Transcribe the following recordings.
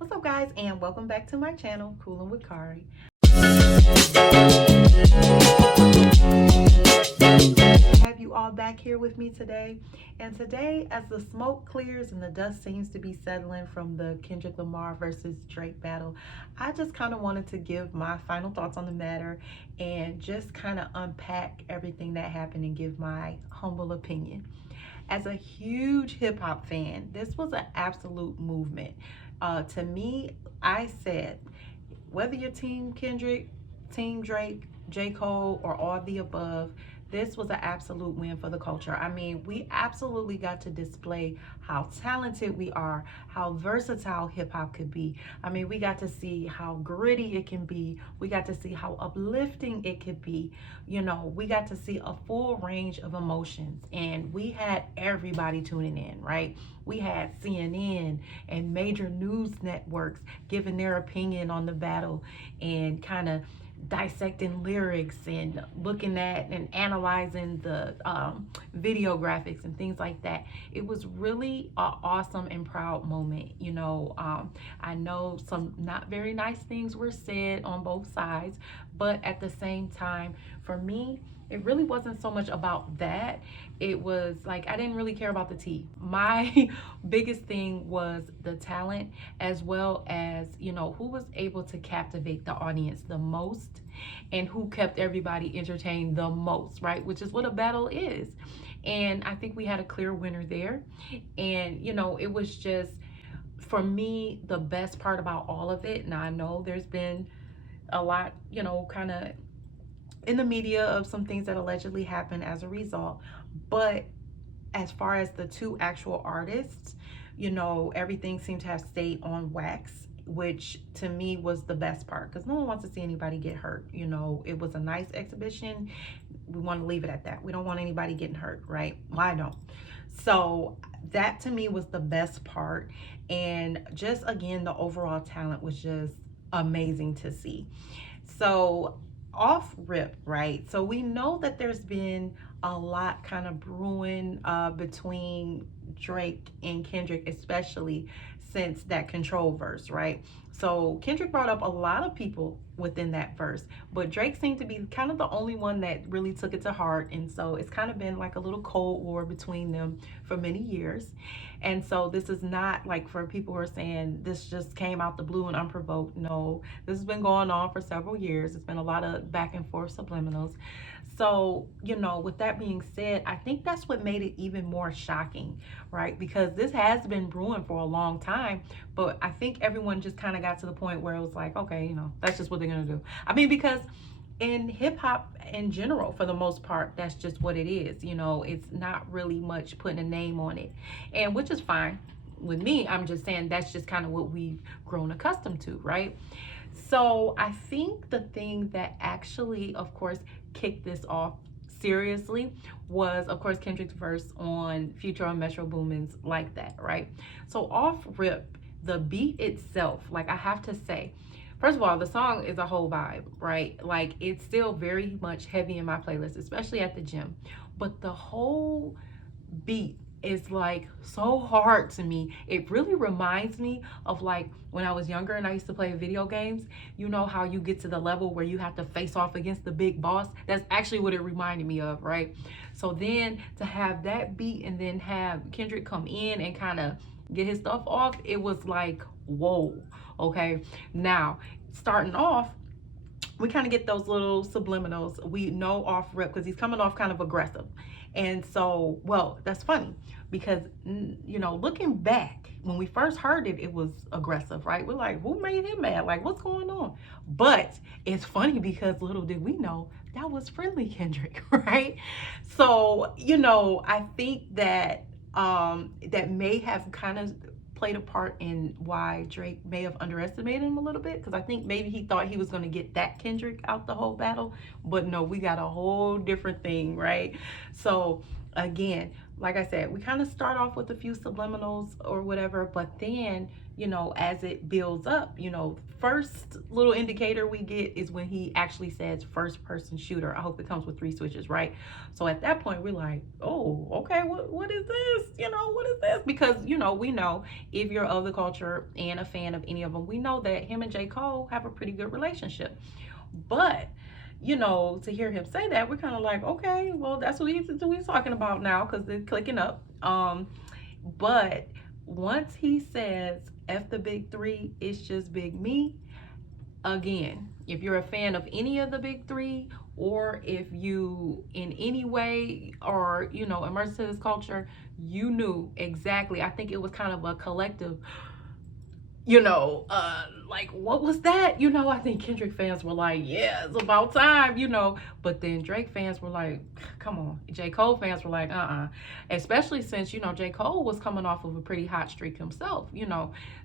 What's up, guys, and welcome back to my channel, Coolin' with Kari. Have you all back here with me today? And today, as the smoke clears and the dust seems to be settling from the Kendrick Lamar versus Drake battle, I just kind of wanted to give my final thoughts on the matter and just kind of unpack everything that happened and give my humble opinion. As a huge hip hop fan, this was an absolute movement. To me, I said, whether you're Team Kendrick, Team Drake, J. Cole, or all the above, this was an absolute win for the culture. I mean, we absolutely got to display how talented we are, how versatile hip hop could be. I mean, we got to see how gritty it can be. We got to see how uplifting it could be. You know, we got to see a full range of emotions, and we had everybody tuning in, right? We had CNN and major news networks giving their opinion on the battle and kind of dissecting lyrics and looking at and analyzing the video graphics and things like that. It was really an awesome and proud moment. I know some not very nice things were said on both sides, but at the same time, for me, it really wasn't so much about that. It was like I didn't really care about the tea. My biggest thing was the talent, as well as, who was able to captivate the audience the most and who kept everybody entertained the most, right? Which is what a battle is. And I think we had a clear winner there. And, it was just, for me, the best part about all of it. Now, I know there's been a lot, kind of in the media of some things that allegedly happened as a result. But as far as the two actual artists, everything seemed to have stayed on wax, which to me was the best part because no one wants to see anybody get hurt. It was a nice exhibition. We want to leave it at that. We don't want anybody getting hurt, right? Well, I don't. So that to me was the best part. And just again, the overall talent was just amazing to see. So off rip, right? So we know that there's been a lot kind of brewing between Drake and Kendrick, especially since that Control verse, right? So Kendrick brought up a lot of people within that verse, but Drake seemed to be kind of the only one that really took it to heart. And so it's kind of been like a little cold war between them for many years. And so this is not like for people who are saying this just came out the blue and unprovoked. No, this has been going on for several years. It's been a lot of back and forth subliminals. So, with that being said, I think that's what made it even more shocking, right? Because this has been brewing for a long time, but I think everyone just kind of got to the point where it was like, okay, that's just what they're going to do. I mean, because in hip hop in general, for the most part, that's just what it is. It's not really much putting a name on it, and which is fine with me. I'm just saying that's just kind of what we've grown accustomed to, right? So I think the thing that actually, of course, kicked this off seriously was, of course, Kendrick's verse on Future on Metro Boomin's Like That, right? So off rip, the beat itself, like I have to say, first of all, the song is a whole vibe, right? Like it's still very much heavy in my playlist, especially at the gym. But the whole beat is like so hard to me. It really reminds me of like when I was younger and I used to play video games. You know how you get to the level where you have to face off against the big boss? That's actually what it reminded me of, right? So then to have that beat and then have Kendrick come in and kind of get his stuff off, it was like, whoa, okay? Now, starting off, we kind of get those little subliminals. We know off rip because he's coming off kind of aggressive. And so, well, that's funny because, looking back, when we first heard it, it was aggressive, right? We're like, who made him mad? Like, what's going on? But it's funny because little did we know that was friendly Kendrick, right? So, I think that that may have kind of played a part in why Drake may have underestimated him a little bit, because I think maybe he thought he was going to get that Kendrick out the whole battle, but no, we got a whole different thing, right? So again, like I said, we kind of start off with a few subliminals or whatever, but then as it builds up, first little indicator we get is when he actually says first person shooter. I hope it comes with 3 switches, right? So at that point, we're like, oh, okay, what is this? What is this? Because, we know if you're of the culture and a fan of any of them, we know that him and J. Cole have a pretty good relationship. But to hear him say that, we're kind of like, okay, well, that's what he's talking about now, because they're clicking up. But once he says F the big 3, it's just big me. Again, if you're a fan of any of the big 3, or if you in any way are, immersed in this culture, you knew exactly. I think it was kind of a collective, like, what was that? I think Kendrick fans were like, yeah, it's about time, but then Drake fans were like, come on. J. Cole fans were like, especially since, J. Cole was coming off of a pretty hot streak himself,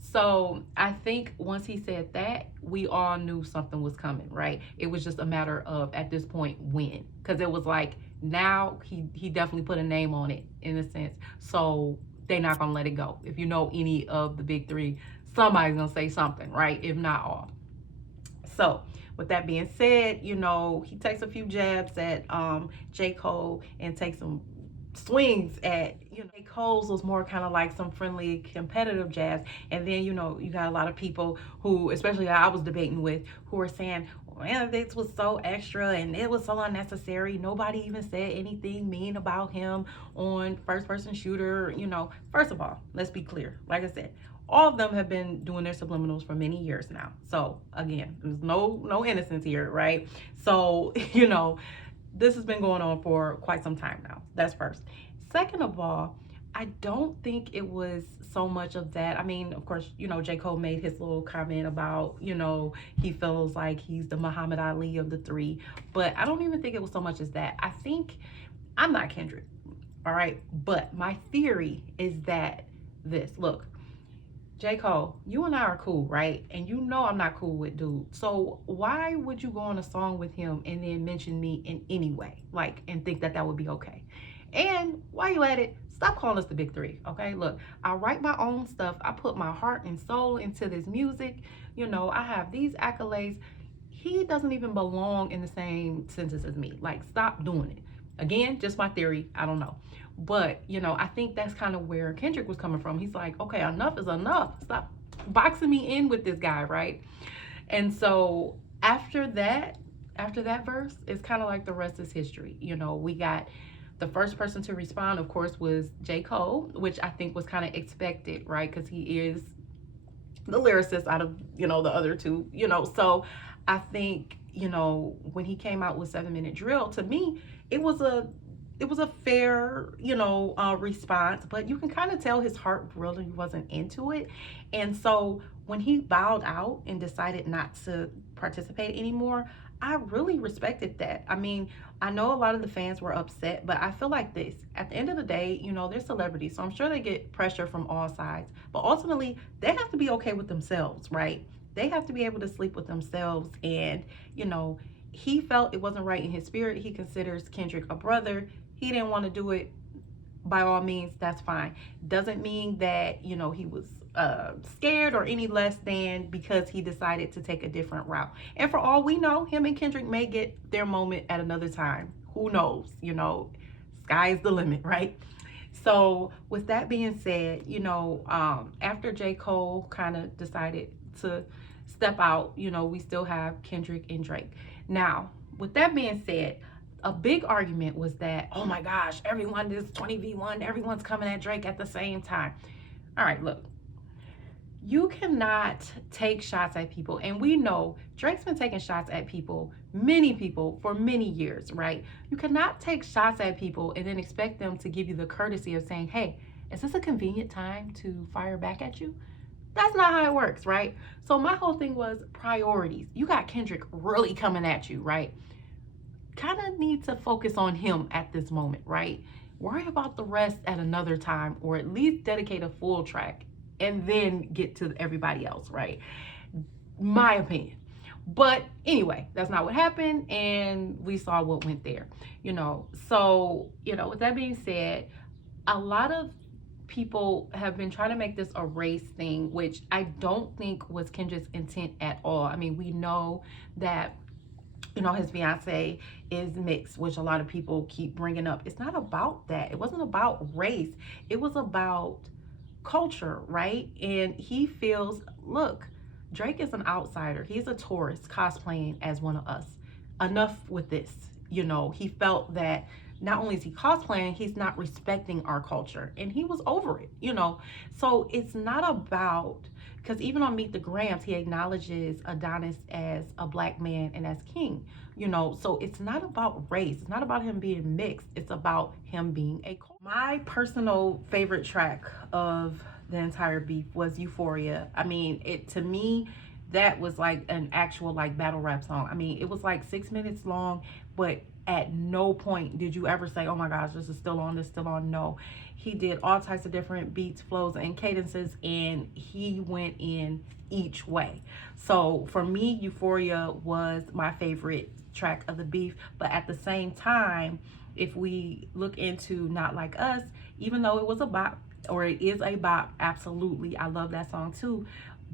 so I think once he said that, we all knew something was coming, right? It was just a matter of, at this point, when, because it was like, now he definitely put a name on it, in a sense, so they're not gonna let it go. If you know any of the big 3, somebody's gonna say something, right? If not all. So with that being said, he takes a few jabs at J. Cole and takes some swings at, J. Cole's was more kind of like some friendly competitive jabs. And then, you got a lot of people who, especially I was debating with, who were saying, well, this was so extra and it was so unnecessary. Nobody even said anything mean about him on first person shooter. First of all, let's be clear. Like I said, all of them have been doing their subliminals for many years now. So again, there's no innocence here, right? So, this has been going on for quite some time now. That's first. Second of all, I don't think it was so much of that. I mean, of course, J. Cole made his little comment about, he feels like he's the Muhammad Ali of the 3. But I don't even think it was so much as that. I think, I'm not Kendrick, all right? But my theory is that look, J. Cole, you and I are cool, right? And I'm not cool with dude. So why would you go on a song with him and then mention me in any way? Like, and think that would be okay? And while you at it, stop calling us the big 3, okay? Look, I write my own stuff. I put my heart and soul into this music. I have these accolades. He doesn't even belong in the same sentence as me. Like, stop doing it. Again, just my theory. I don't know. But, I think that's kind of where Kendrick was coming from. He's like, okay, enough is enough. Stop boxing me in with this guy, right? And so after that verse, it's kind of like the rest is history. We got the first person to respond, of course, was J. Cole, which I think was kind of expected, right? Because he is the lyricist out of, the other 2, So I think, when he came out with 7 Minute Drill, to me, it was a fair, response, but you can kind of tell his heart really wasn't into it. And so when he bowed out and decided not to participate anymore, I really respected that. I mean, I know a lot of the fans were upset, but I feel like this. At the end of the day, they're celebrities, so I'm sure they get pressure from all sides. But ultimately, they have to be okay with themselves, right? They have to be able to sleep with themselves. And, he felt it wasn't right in his spirit. He considers Kendrick a brother. He didn't want to do it. By all means, that's fine. Doesn't mean that, he was scared or any less than because he decided to take a different route. And for all we know, him and Kendrick may get their moment at another time. Who knows? Sky's the limit, right? So with that being said, after J. Cole kind of decided to step out, we still have Kendrick and Drake. Now, with that being said, a big argument was that, oh my gosh, everyone is 20v1, everyone's coming at Drake at the same time. All right, look, you cannot take shots at people. And we know Drake's been taking shots at people, many people, for many years, right? You cannot take shots at people and then expect them to give you the courtesy of saying, hey, is this a convenient time to fire back at you? That's not how it works, right? So my whole thing was priorities. You got Kendrick really coming at you, right? Kind of need to focus on him at this moment, right? Worry about the rest at another time, or at least dedicate a full track and then get to everybody else, right? My opinion. But anyway, that's not what happened, and we saw what went there, So, with that being said, a lot of people have been trying to make this a race thing, which I don't think was Kendrick's intent at all. I mean, we know that, you know, his fiance is mixed, which a lot of people keep bringing up. It's not about that. It wasn't about race. It was about culture, right? And he feels, look, Drake is an outsider. He's a tourist cosplaying as one of us. Enough with this. You know, he felt that not only is he cosplaying, he's not respecting our culture, and he was over it, you know. So it's not about, because even on Meet the Grams, he acknowledges Adonis as a black man and as king, you know. So it's not about race. It's not about him being mixed. It's about him being a culture. My personal favorite track of the entire beef was Euphoria. I mean, it, to me, that was like an actual like battle rap song. I mean, it was like 6 minutes long, but at no point did you ever say, oh my gosh, this is still on, this is still on. No, he did all types of different beats, flows, and cadences, and he went in each way. So for me, Euphoria was my favorite track of the beef. But at the same time, if we look into Not Like Us, even though it was a bop, or it is a bop, absolutely, I love that song too.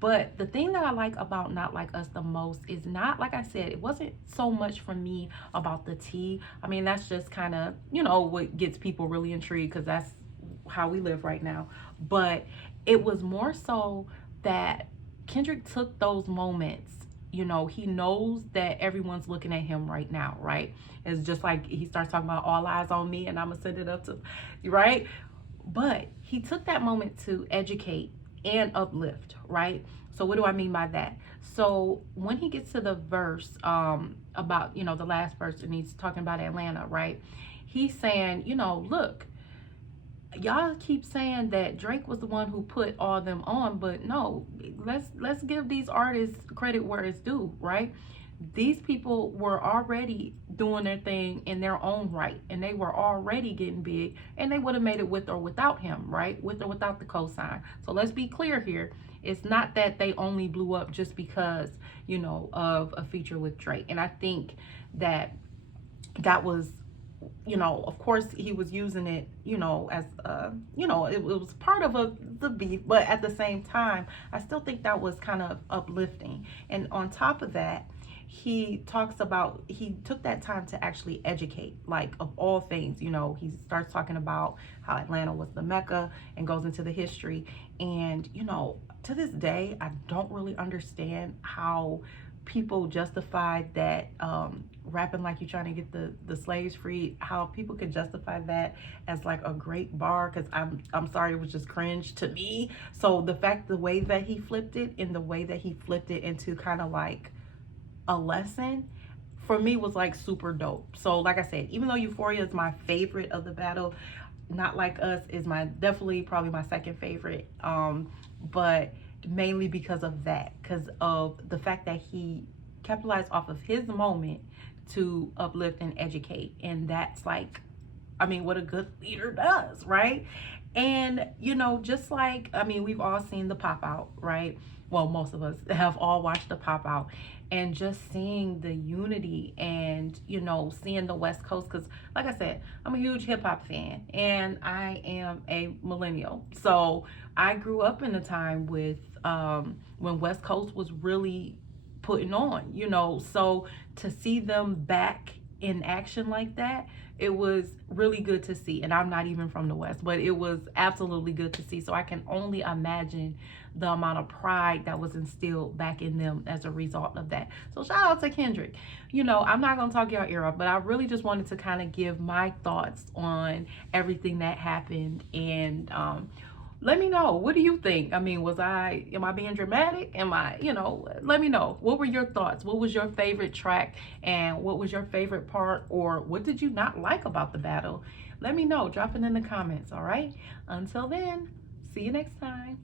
But the thing that I like about Not Like Us the most is not, like I said, it wasn't so much for me about the tea. I mean, that's just kind of, you know, what gets people really intrigued, because that's how we live right now. But it was more so that Kendrick took those moments. You know, he knows that everyone's looking at him right now, right? It's just like he starts talking about all eyes on me and I'm gonna send it up to, right? But he took that moment to educate and uplift, right? So what do I mean by that? So when he gets to the verse about, you know, the last verse, and he's talking about Atlanta, right? He's saying, you know, look, y'all keep saying that Drake was the one who put all them on, but no, let's give these artists credit where it's due, right? These people were already doing their thing in their own right, and they were already getting big, and they would have made it with or without him, right? With or without the cosign. So let's be clear here. It's not that they only blew up just because, you know, of a feature with Drake. And I think that that was, you know, of course he was using it, you know, as you know, it was part of the beef, but at the same time, I still think that was kind of uplifting. And on top of that, he talks about, he took that time to actually educate, like, of all things. You know, he starts talking about how Atlanta was the Mecca and goes into the history. And, you know, to this day, I don't really understand how people justified that rapping like you're trying to get the slaves free, how people could justify that as like a great bar, because I'm sorry, it was just cringe to me. So the fact, the way that he flipped it, and the way that he flipped it into kind of like a lesson, for me was like super dope. So like I said, even though Euphoria is my favorite of the battle, Not Like Us is my definitely probably my second favorite, but mainly because of that, because of the fact that he capitalized off of his moment to uplift and educate. And that's like, I mean, what a good leader does, right? And, you know, just like, I mean, we've all seen the Pop Out, right? Well, most of us have all watched the Pop Out, and just seeing the unity and, you know, seeing the West Coast, because like I said, I'm a huge hip hop fan and I am a millennial. So I grew up in a time with when West Coast was really putting on, you know, so to see them back in action like that, it was really good to see. And I'm not even from the West, but it was absolutely good to see. So I can only imagine the amount of pride that was instilled back in them as a result of that. So shout out to Kendrick. You know, I'm not gonna talk your ear off, but I really just wanted to kind of give my thoughts on everything that happened. And let me know, what do you think? I mean, am I being dramatic? Am I, you know, let me know. What were your thoughts? What was your favorite track? And what was your favorite part? Or what did you not like about the battle? Let me know. Drop it in the comments, all right? Until then, see you next time.